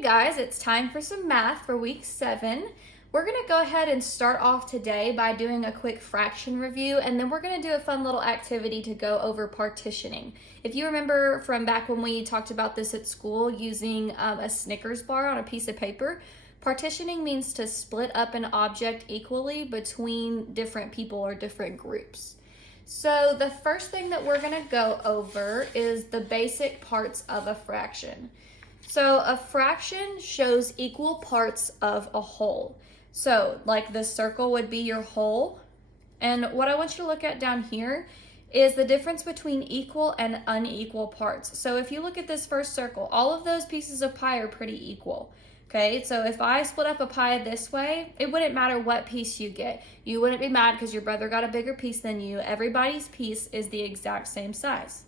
Hey guys, it's time for some math for week 7. We're going to go ahead and start off today by doing a quick fraction review, and then we're going to do a fun little activity to go over partitioning. If you remember from back when we talked about this at school using a Snickers bar on a piece of paper, partitioning means to split up an object equally between different people or different groups. So the first thing that we're going to go over is the basic parts of a fraction. So a fraction shows equal parts of a whole. So like this circle would be your whole. And what I want you to look at down here is the difference between equal and unequal parts. So if you look at this first circle, all of those pieces of pie are pretty equal. Okay, so if I split up a pie this way, it wouldn't matter what piece you get. You wouldn't be mad because your brother got a bigger piece than you. Everybody's piece is the exact same size.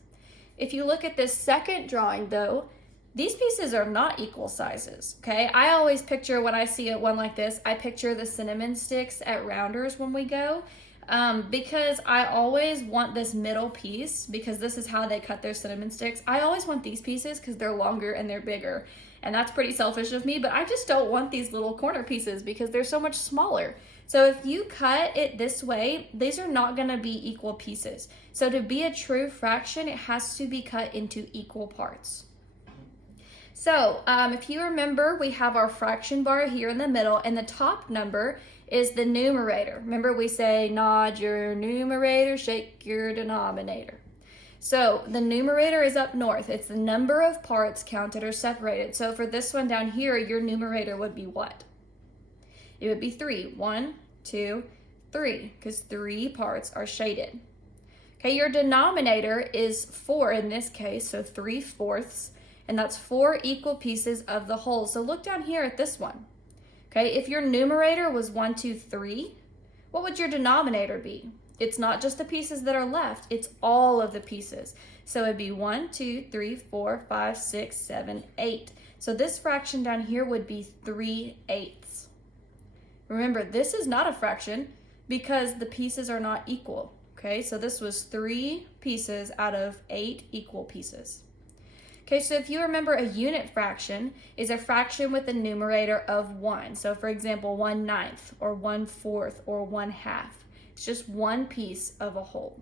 If you look at this second drawing though, these pieces are not equal sizes, okay? I always picture, when I see one like this, I picture the cinnamon sticks at Rounders when we go, because I always want this middle piece, because this is how they cut their cinnamon sticks. I always want these pieces because they're longer and they're bigger, and that's pretty selfish of me, but I just don't want these little corner pieces because they're so much smaller. So if you cut it this way, these are not gonna be equal pieces. So to be a true fraction, it has to be cut into equal parts. So if you remember, we have our fraction bar here in the middle, and the top number is the numerator. Remember, we say nod your numerator, shake your denominator. So the numerator is up north. It's the number of parts counted or separated. So for this one down here, your numerator would be what? It would be 3. 1, 2, 3, because 3 parts are shaded. Okay, your denominator is 4 in this case, so 3/4. And that's 4 equal pieces of the whole. So look down here at this one. Okay, if your numerator was 1, 2, 3, what would your denominator be? It's not just the pieces that are left, it's all of the pieces. So it'd be 1, 2, 3, 4, 5, 6, 7, 8. So this fraction down here would be 3/8. Remember, this is not a fraction because the pieces are not equal. Okay, so this was 3 pieces out of 8 equal pieces. Okay, so if you remember, a unit fraction is a fraction with a numerator of 1. So for example, 1/9 or 1/4 or 1/2. It's just one piece of a whole.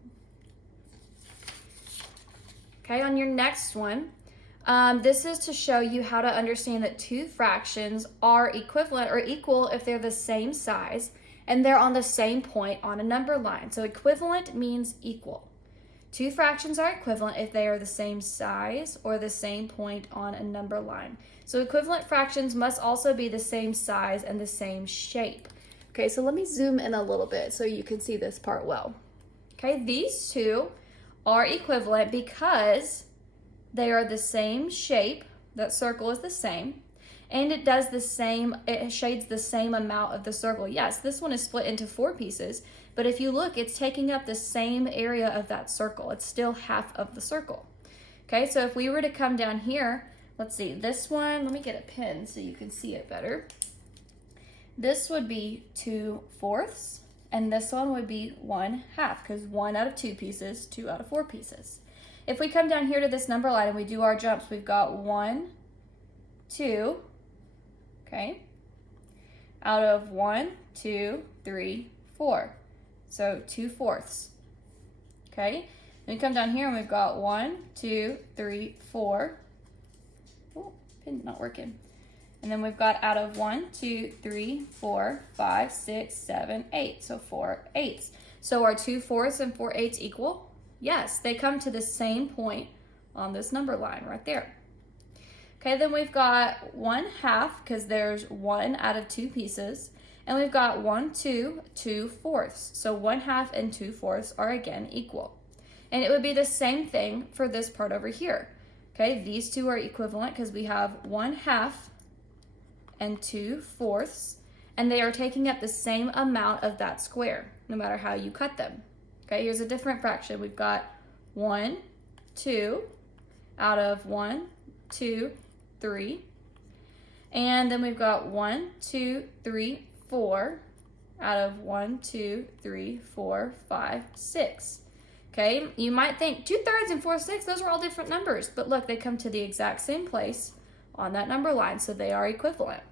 Okay, on your next one, this is to show you how to understand that two fractions are equivalent or equal if they're the same size and they're on the same point on a number line. So equivalent means equal. Two fractions are equivalent if they are the same size or the same point on a number line. So equivalent fractions must also be the same size and the same shape. Okay, so let me zoom in a little bit so you can see this part well. Okay, these two are equivalent because they are the same shape, that circle is the same, and it does the same, it shades the same amount of the circle. Yes, this one is split into 4 pieces, but if you look, it's taking up the same area of that circle. It's still half of the circle. Okay, so if we were to come down here, let's see, this one, let me get a pen so you can see it better. This would be 2/4, and this one would be 1/2, because 1 out of 2 pieces, 2 out of 4 pieces. If we come down here to this number line and we do our jumps, we've got 1, 2, okay, out of 1, 2, 3, 4. So 2/4. Okay, and we come down here and we've got 1, 2, 3, 4. Oh, pin's not working. And then we've got out of 1, 2, 3, 4, 5, 6, 7, 8. So 4/8. So are 2/4 and 4/8 equal? Yes, they come to the same point on this number line right there. Okay, then we've got 1/2 because there's 1 out of 2 pieces. And we've got 1, 2, 2/4. So 1/2 and 2/4 are again equal. And it would be the same thing for this part over here. Okay, these two are equivalent because we have 1/2 and 2/4, and they are taking up the same amount of that square, no matter how you cut them. Okay, here's a different fraction. We've got 1, 2 out of 1, 2, 3. And then we've got 1, 2, 3, 4 out of 1, 2, 3, 4, 5, 6. Okay, you might think 2/3 and 4/6, those are all different numbers, but look, they come to the exact same place on that number line, so they are equivalent.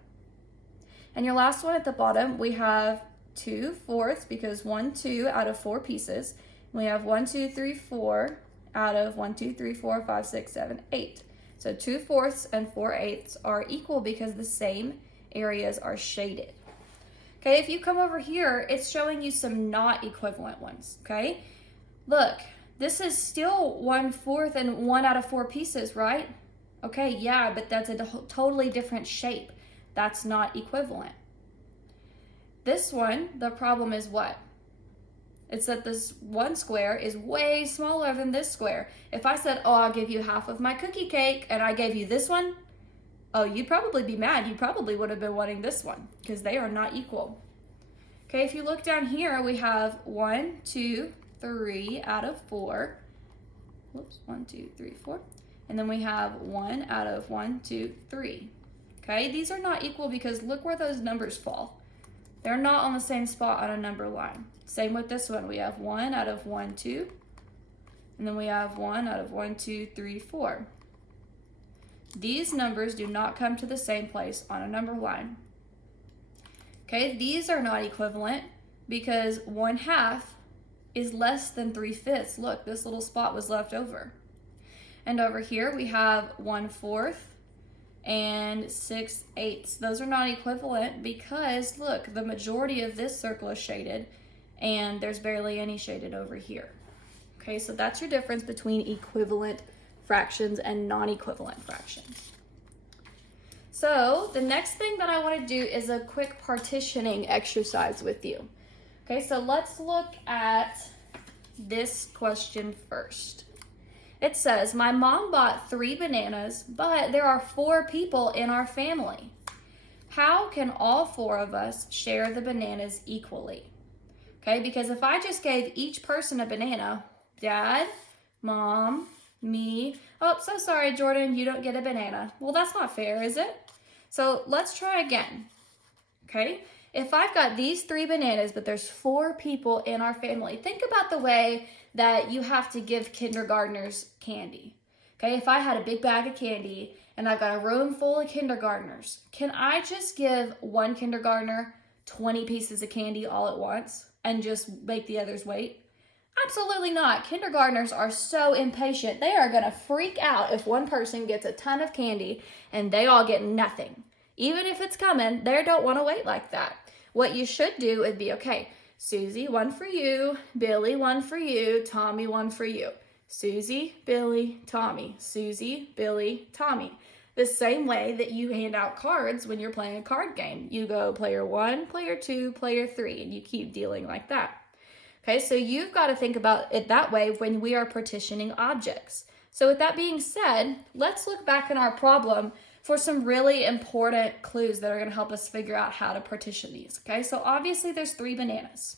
And your last one at the bottom, we have 2/4 because 1, 2 out of 4 pieces. We have 1, 2, 3, 4 out of 1, 2, 3, 4, 5, 6, 7, 8. So 2/4 and 4/8 are equal because the same areas are shaded. Okay, if you come over here, it's showing you some not equivalent ones, okay? Look, this is still 1/4 and 1 out of 4 pieces, right? Okay, yeah, but that's a totally different shape. That's not equivalent. This one, the problem is what? It's that this one square is way smaller than this square. If I said, oh, I'll give you half of my cookie cake, and I gave you this one, oh, you'd probably be mad. You probably would have been wanting this one because they are not equal. Okay, if you look down here, we have 1, 2, 3 out of 4. Whoops, 1, 2, 3, 4. And then we have 1 out of 1, 2, 3. Okay, these are not equal because look where those numbers fall. They're not on the same spot on a number line. Same with this one. We have 1 out of 1, 2. And then we have 1 out of 1, 2, 3, 4. These numbers do not come to the same place on a number line. Okay, these are not equivalent because 1/2 is less than 3/5. Look, this little spot was left over. And over here we have 1/4 and 6/8. Those are not equivalent because look, the majority of this circle is shaded and there's barely any shaded over here. Okay, so that's your difference between equivalent fractions and non-equivalent fractions. So the next thing that I want to do is a quick partitioning exercise with you. Okay, so let's look at this question first. It says, my mom bought 3 bananas, but there are 4 people in our family. How can all 4 of us share the bananas equally? Okay, because if I just gave each person a banana, Dad, Mom, me, oh, so sorry, Jordan, you don't get a banana. Well, that's not fair, is it? So let's try again, okay? If I've got these 3 bananas, but there's 4 people in our family, think about the way that you have to give kindergartners candy, okay? If I had a big bag of candy and I've got a room full of kindergartners, can I just give one kindergartner 20 pieces of candy all at once and just make the others wait? Absolutely not. Kindergartners are so impatient. They are going to freak out if one person gets a ton of candy and they all get nothing. Even if it's coming, they don't want to wait like that. What you should do would be, okay, Susie, 1 for you. Billy, 1 for you. Tommy, 1 for you. Susie, Billy, Tommy. Susie, Billy, Tommy. The same way that you hand out cards when you're playing a card game. You go player 1, player 2, player 3, and you keep dealing like that. Okay, so you've got to think about it that way when we are partitioning objects. So with that being said, let's look back in our problem for some really important clues that are going to help us figure out how to partition these. Okay, so obviously there's 3 bananas.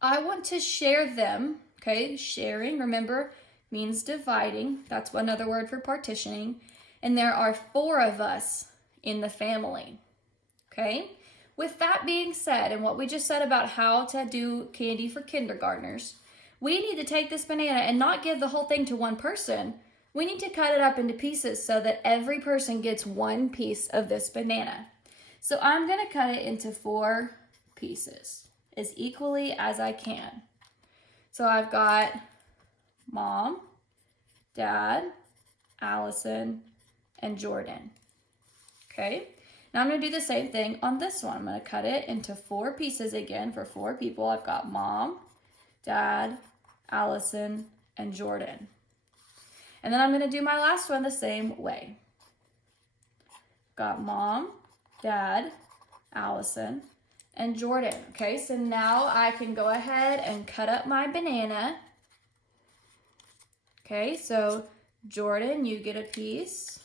I want to share them. Okay, sharing, remember, means dividing. That's another word for partitioning. And there are 4 of us in the family. Okay. With that being said, and what we just said about how to do candy for kindergartners, we need to take this banana and not give the whole thing to one person. We need to cut it up into pieces so that every person gets 1 piece of this banana. So I'm going to cut it into 4 pieces as equally as I can. So I've got Mom, Dad, Allison, and Jordan. Okay. Now I'm going to do the same thing on this one. I'm going to cut it into 4 pieces again for 4 people. I've got Mom, Dad, Allison, and Jordan. And then I'm going to do my last one the same way. Got Mom, Dad, Allison, and Jordan. Okay, so now I can go ahead and cut up my banana. Okay, so Jordan, you get a piece.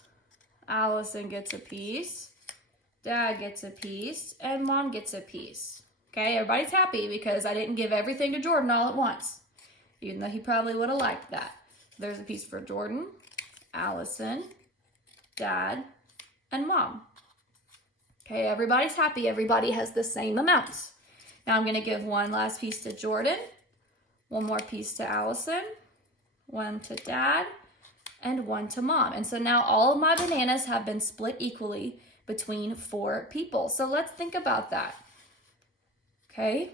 Allison gets a piece. Dad gets a piece, and Mom gets a piece. Okay, everybody's happy because I didn't give everything to Jordan all at once, even though he probably would have liked that. There's a piece for Jordan, Allison, Dad, and Mom. Okay, everybody's happy. Everybody has the same amounts. Now I'm going to give one last piece to Jordan, one more piece to Allison, one to Dad, and 1 to mom. And so now all of my bananas have been split equally between 4 people. So let's think about that. Okay.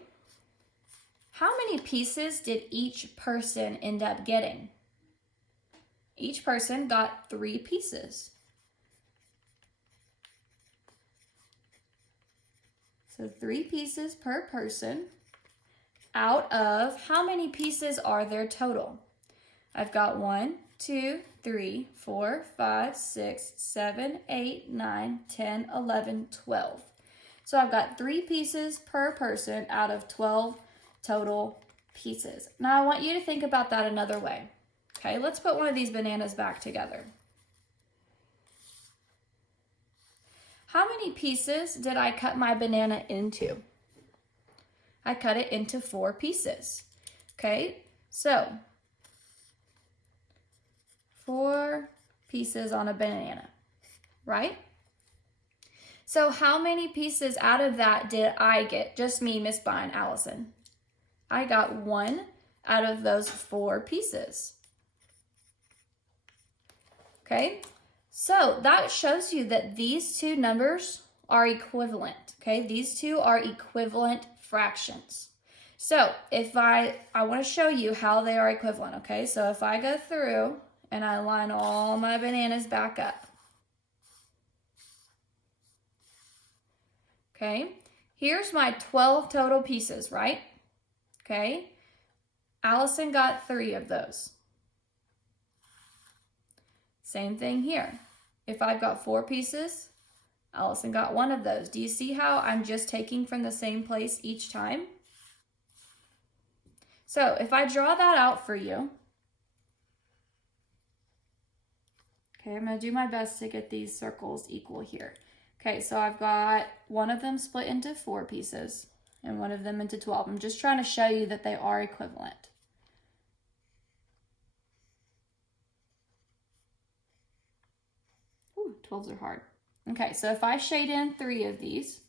How many pieces did each person end up getting? Each person got 3 pieces. So 3 pieces per person out of how many pieces are there total? I've got 1, 2, 3, 4, 5, 6, 7, 8, 9, 10, 11, 12. So I've got 3 pieces per person out of 12 total pieces. Now I want you to think about that another way. Okay, let's put one of these bananas back together. How many pieces did I cut my banana into? I cut it into 4 pieces. Okay, so 4 pieces on a banana, right? So how many pieces out of that did I get? Just me, Miss Bine, Allison. I got 1 out of those 4 pieces. Okay, so that shows you that these 2 numbers are equivalent. Okay, these 2 are equivalent fractions. So if I want to show you how they are equivalent. Okay, so if I go through and I line all my bananas back up. Okay, here's my 12 total pieces, right? Okay, Allison got 3 of those. Same thing here. If I've got 4 pieces, Allison got 1 of those. Do you see how I'm just taking from the same place each time? So if I draw that out for you, okay, I'm going to do my best to get these circles equal here. Okay, so I've got 1 of them split into 4 pieces and 1 of them into 12. I'm just trying to show you that they are equivalent. Ooh, 12s are hard. Okay, so if I shade in 3 of these,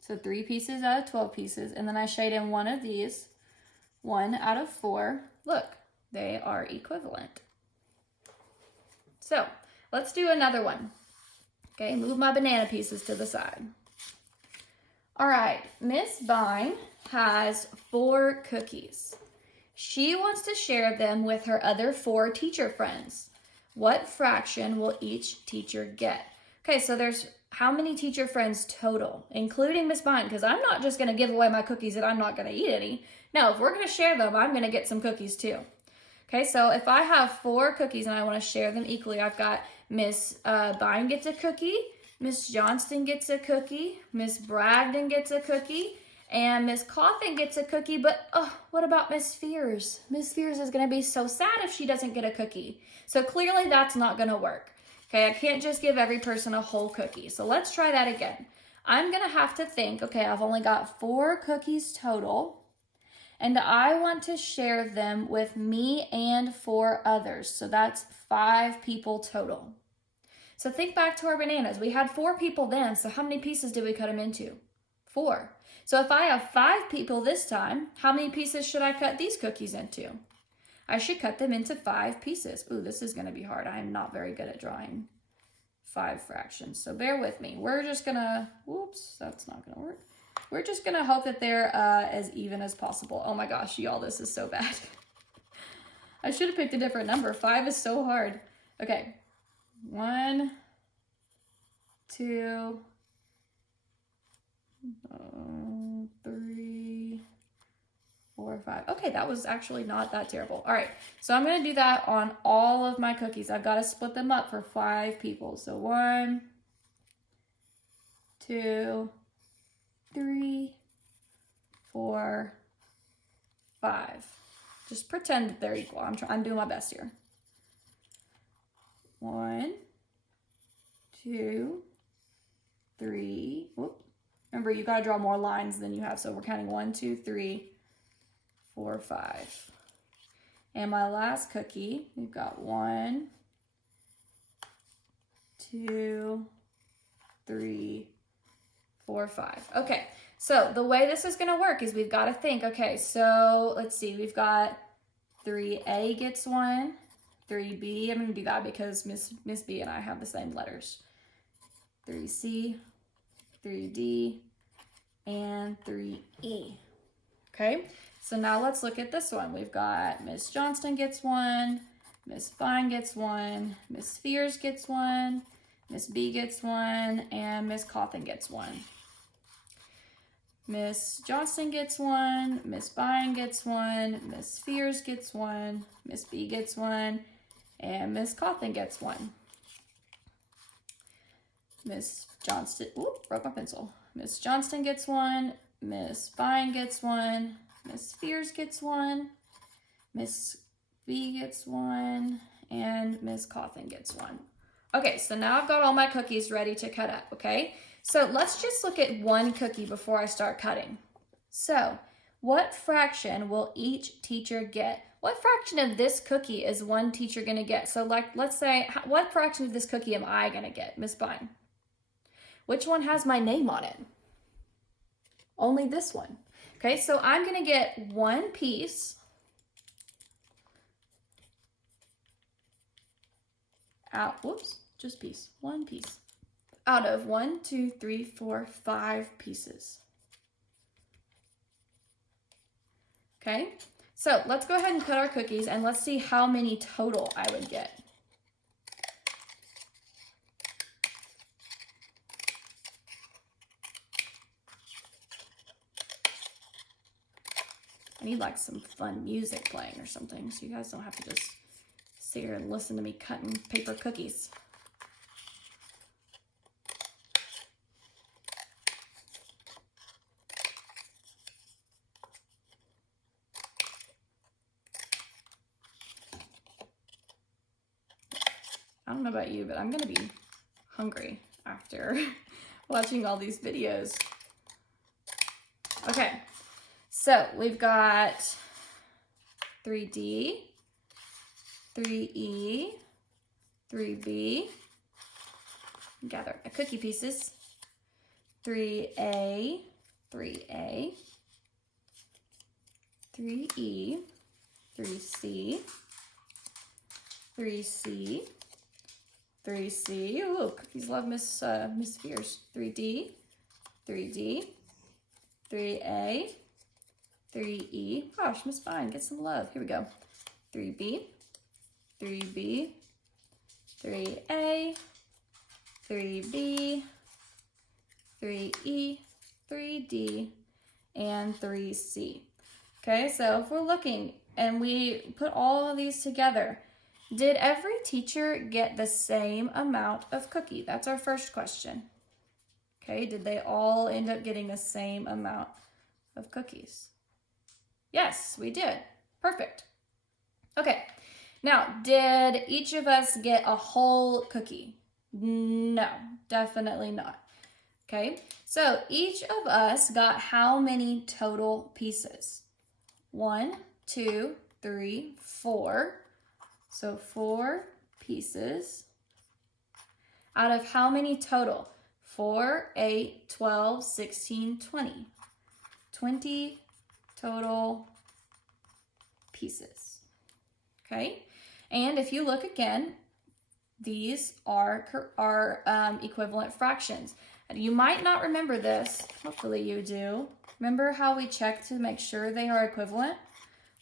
so 3 pieces out of 12 pieces, and then I shade in 1 of these, 1 out of 4, look, they are equivalent. So let's do another one. Okay, move my banana pieces to the side. All right, Miss Bine has 4 cookies. She wants to share them with her other 4 teacher friends. What fraction will each teacher get? Okay, so there's how many teacher friends total, including Miss Bine, because I'm not just going to give away my cookies and I'm not going to eat any. No, if we're going to share them, I'm going to get some cookies too. Okay, so if I have 4 cookies and I want to share them equally, I've got Miss Bine gets a cookie, Miss Johnston gets a cookie, Miss Bragdon gets a cookie, and Miss Coffin gets a cookie, but what about Miss Fears? Miss Fears is going to be so sad if she doesn't get a cookie. So clearly that's not going to work. Okay, I can't just give every person a whole cookie. So let's try that again. I'm going to have to think, okay, I've only got 4 cookies total, and I want to share them with me and 4 others. So that's 5 people total. So think back to our bananas. We had 4 people then, so how many pieces did we cut them into? 4. So if I have 5 people this time, how many pieces should I cut these cookies into? I should cut them into 5 pieces. Ooh, this is going to be hard. I am not very good at drawing 5 fractions, so bear with me. We're just going to, whoops, that's not going to work. We're just going to hope that they're as even as possible. Oh my gosh, y'all, this is so bad. I should have picked a different number. 5 is so hard. Okay, 1, 2, 3, 4, 5. Okay, that was actually not that terrible. All right, so I'm going to do that on all of my cookies. I've got to split them up for 5 people. So 1, 2, 3, 4, 5. Just pretend that they're equal. I'm doing my best here. 1, 2, 3. Whoop. Remember, you got to draw more lines than you have. So we're counting 1, 2, 3, 4, 5. And my last cookie, we've got 1, 2, 3, 4, 5. Okay, so the way this is going to work is we've got to think, okay, so let's see, we've got 3A gets 1, 3B. I'm going to do that because Miss B and I have the same letters. 3C, 3D, and 3E. Okay, so now let's look at this one. We've got Miss Johnston gets 1, Miss Fine gets 1, Miss Spears gets 1, Miss B gets 1, and Miss Cawthon gets 1. Miss Johnston gets 1, Miss Fine gets 1, Miss Spears gets 1, Miss B gets 1, and Miss Cawthon gets 1. Miss Johnston, oop, broke my pencil. Miss Johnston gets 1, Miss Fine gets 1, Miss Spears gets 1, Miss B gets 1, and Miss Cawthon gets 1. Okay, so now I've got all my cookies ready to cut up, okay? So let's just look at one cookie before I start cutting. So, what fraction will each teacher get? What fraction of this cookie is one teacher gonna get? So like, let's say, what fraction of this cookie am I gonna get, Miss Fine? Which one has my name on it? Only this one. Okay, so I'm gonna get one piece out, whoops, just piece, one piece out of 1, 2, 3, 4, 5 pieces. Okay, so let's go ahead and cut our cookies and let's see how many total I would get. I need like some fun music playing or something so you guys don't have to just sit here and listen to me cutting paper cookies. I don't know about you, but I'm gonna be hungry after watching all these videos. Okay, so we've got 3D, 3E, 3B, gather my cookie pieces, 3A, 3A, 3E, 3C, 3C, 3C, ooh, cookies love Miss Spears, 3D, 3D, 3A, 3E, gosh, Miss Fine, get some love, here we go, 3B, 3B, 3A, 3B, 3E, 3D, and 3C. Okay, so if we're looking and we put all of these together, did every teacher get the same amount of cookie? That's our first question. Okay, did they all end up getting the same amount of cookies? Yes, we did. Perfect. Okay, now, did each of us get a whole cookie? No, definitely not. Okay, so each of us got how many total pieces? 1, 2, 3, 4. So 4 pieces out of how many total? 4, 8, 12, 16, 20. 20 total pieces. Okay, and if you look again, these are equivalent fractions. You might not remember this, hopefully you do. Remember how we check to make sure they are equivalent?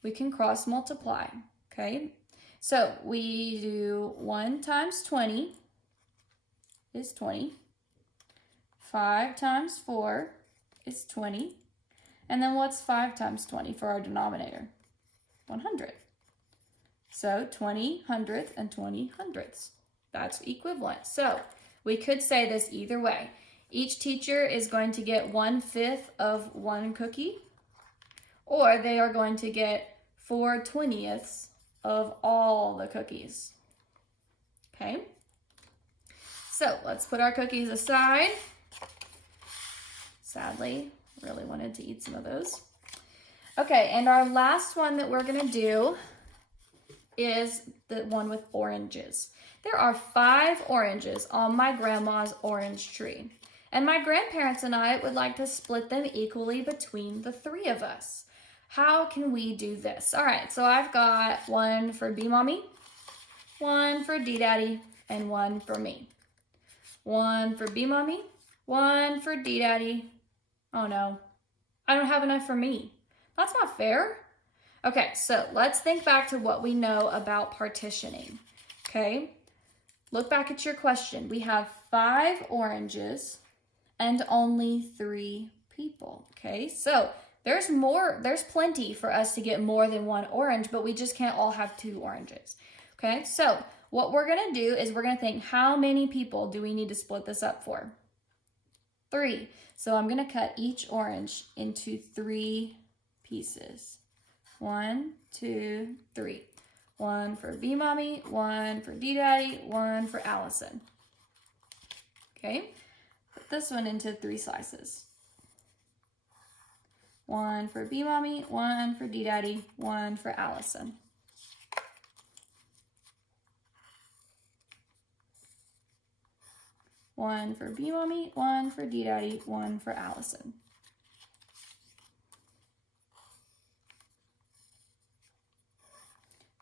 We can cross multiply, okay? So we do 1 times 20 is 20. 5 times 4 is 20. And then what's 5 times 20 for our denominator? 100. So 20 hundredths and 20 hundredths. That's equivalent. So we could say this either way. Each teacher is going to get 1/5 of one cookie, or they are going to get 4/20ths of all the cookies. Okay, so let's put our cookies aside. Sadly, really wanted to eat some of those. Okay, and our last one that we're gonna do is the one with oranges. There are 5 oranges on my grandma's orange tree, and my grandparents and I would like to split them equally between the 3 of us. How can we do this? All right, so I've got one for B Mommy, one for D-Daddy, and one for me. One for B-Mommy, one for D-Daddy. Oh no, I don't have enough for me. That's not fair. Okay, so let's think back to what we know about partitioning. Okay, look back at your question. We have 5 oranges and only 3 people. Okay, so there's plenty for us to get more than 1 orange, but we just can't all have 2 oranges. Okay, so what we're gonna do is we're gonna think, how many people do we need to split this up for? 3. So I'm gonna cut each orange into 3 pieces. 1, 2, 3. One for B-Mommy, one for D-Daddy, one for Allison. Okay, put this one into 3 slices. One for B-Mommy, one for D-Daddy, one for Allison. One for B-Mommy, one for D-Daddy, one for Allison.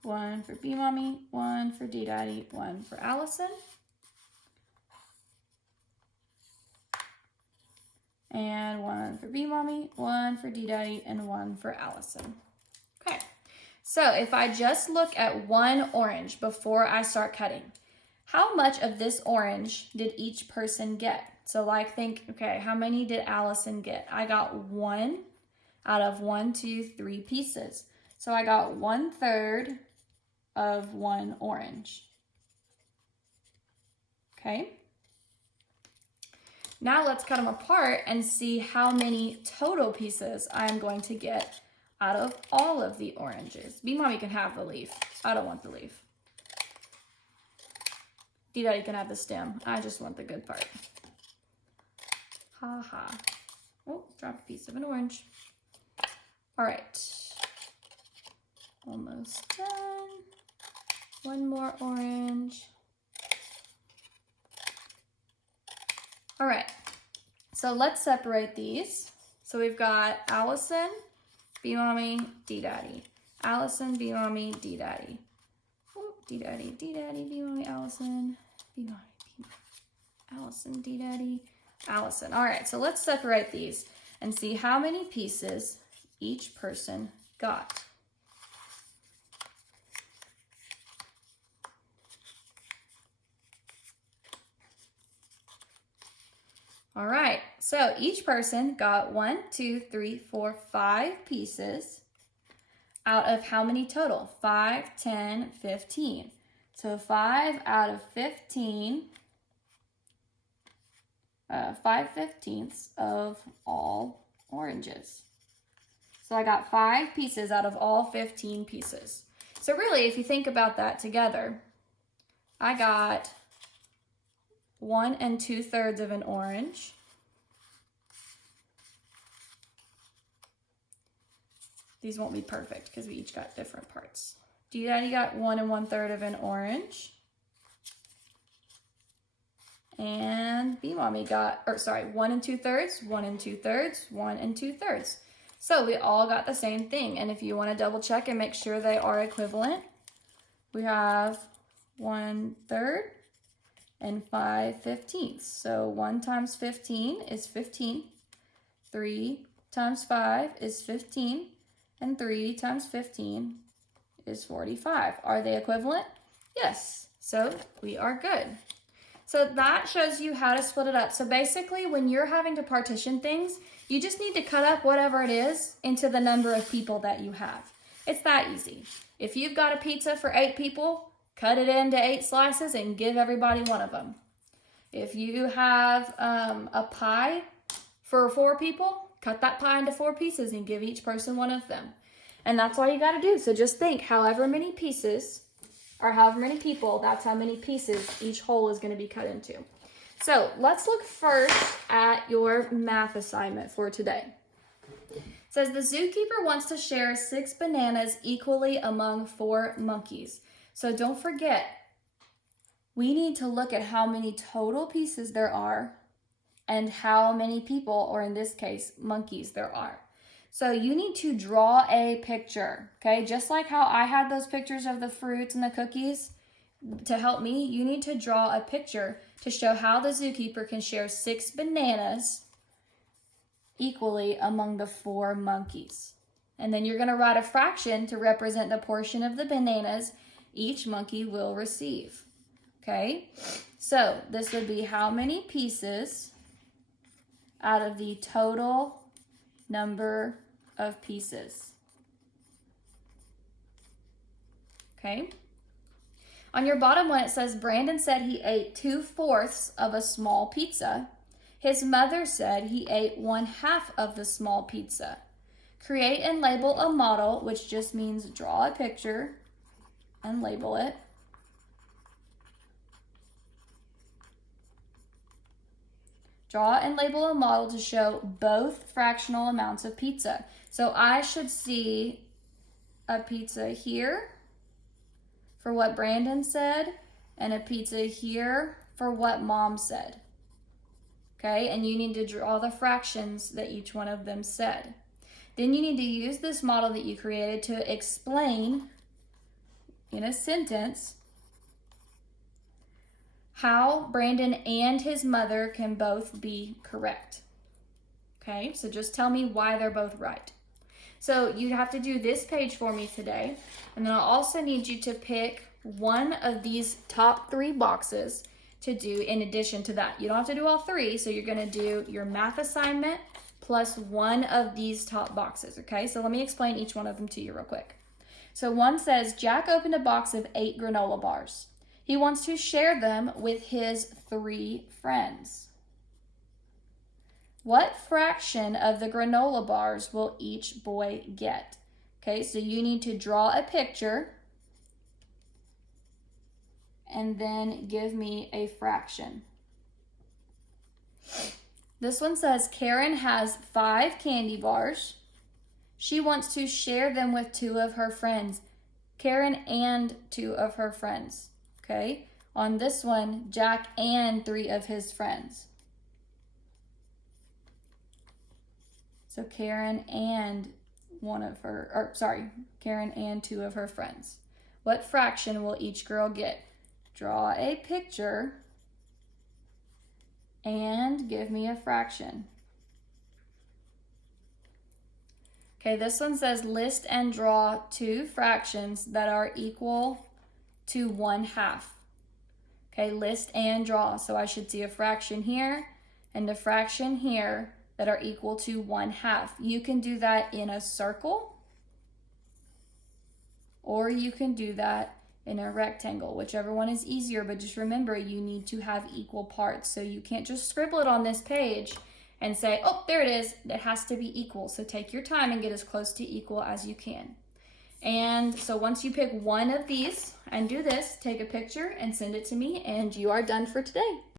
One for B-Mommy, one for D-Daddy, one for Allison. And one for B-Mommy, one for D-Daddy, and one for Allison. Okay, so if I just look at 1 orange before I start cutting, how much of this orange did each person get? So like think, okay, how many did Allison get? I got 1 out of 1, 2, 3 pieces. So I got 1/3 of 1 orange. Okay. Now let's cut them apart and see how many total pieces I'm going to get out of all of the oranges. B-Mommy can have the leaf. I don't want the leaf. D-Daddy can have the stem. I just want the good part. Ha ha. Oh, dropped a piece of an orange. All right. Almost done. 1 more orange. All right, so let's separate these. So we've got Allison, B-Mommy, D-Daddy. Allison, B-Mommy, D-Daddy. Oh, D-Daddy, D-Daddy, B-Mommy, Allison, B-Mommy, B-Mommy, Allison, D-Daddy, Allison. All right, so let's separate these and see how many pieces each person got. All right, so each person got 1, 2, 3, 4, 5 pieces out of how many total? 5, 10, 15. So 5 out of 15, 5/15 of all oranges. So I got 5 pieces out of all 15 pieces. So really, if you think about that together, I got 1 2/3 of an orange. These won't be perfect because we each got different parts. D-Daddy got 1 1/3 of an orange. And B-Mommy got, 1 2/3, 1 2/3, 1 2/3. So we all got the same thing. And if you want to double check and make sure they are equivalent, we have 1/3 and 5/15. So 1 times 15 is 15. 3 times 5 is 15. And 3 times 15 is 45. Are they equivalent? Yes. So we are good. So that shows you how to split it up. So basically, when you're having to partition things, you just need to cut up whatever it is into the number of people that you have. It's that easy. If you've got a pizza for 8 people, cut it into 8 slices and give everybody one of them. If you have a pie for 4 people, cut that pie into 4 pieces and give each person one of them. And that's all you got to do. So just think, however many pieces or however many people, that's how many pieces each whole is going to be cut into. So let's look first at your math assignment for today. It says the zookeeper wants to share 6 bananas equally among 4 monkeys. So don't forget, we need to look at how many total pieces there are and how many people, or in this case, monkeys there are. So you need to draw a picture, okay? Just like how I had those pictures of the fruits and the cookies, to help me, you need to draw a picture to show how the zookeeper can share 6 bananas equally among the 4 monkeys. And then you're going to write a fraction to represent the portion of the bananas each monkey will receive. Okay, so this would be how many pieces out of the total number of pieces. Okay. On your bottom one, it says Brandon said he ate 2/4 of a small pizza. His mother said he ate 1/2 of the small pizza. Create and label a model, which just means draw a picture and label it. Draw and label a model to show both fractional amounts of pizza. So I should see a pizza here for what Brandon said, and a pizza here for what Mom said. Okay, and you need to draw the fractions that each one of them said. Then you need to use this model that you created to explain in a sentence how Brandon and his mother can both be correct. Okay, so just tell me why they're both right. So you have to do this page for me today. And then I'll also need you to pick one of these top 3 boxes to do in addition to that. You don't have to do all 3, so you're gonna do your math assignment plus one of these top boxes, okay? So let me explain each one of them to you real quick. So one says, Jack opened a box of 8 granola bars. He wants to share them with his 3 friends. What fraction of the granola bars will each boy get? Okay, so you need to draw a picture and then give me a fraction. This one says Karen has 5 candy bars. She wants to share them with 2 of her friends. Karen and 2 of her friends. Okay, on this one, Jack and 3 of his friends. So Karen and Karen and 2 of her friends. What fraction will each girl get? Draw a picture and give me a fraction. Okay, this one says list and draw 2 fractions that are equal to 1/2. Okay, list and draw. So I should see a fraction here and a fraction here that are equal to 1/2. You can do that in a circle, or you can do that in a rectangle, whichever one is easier, but just remember you need to have equal parts. So you can't just scribble it on this page and say, oh, there it is. It has to be equal. So take your time and get as close to equal as you can. And so once you pick one of these and do this, take a picture and send it to me, and you are done for today.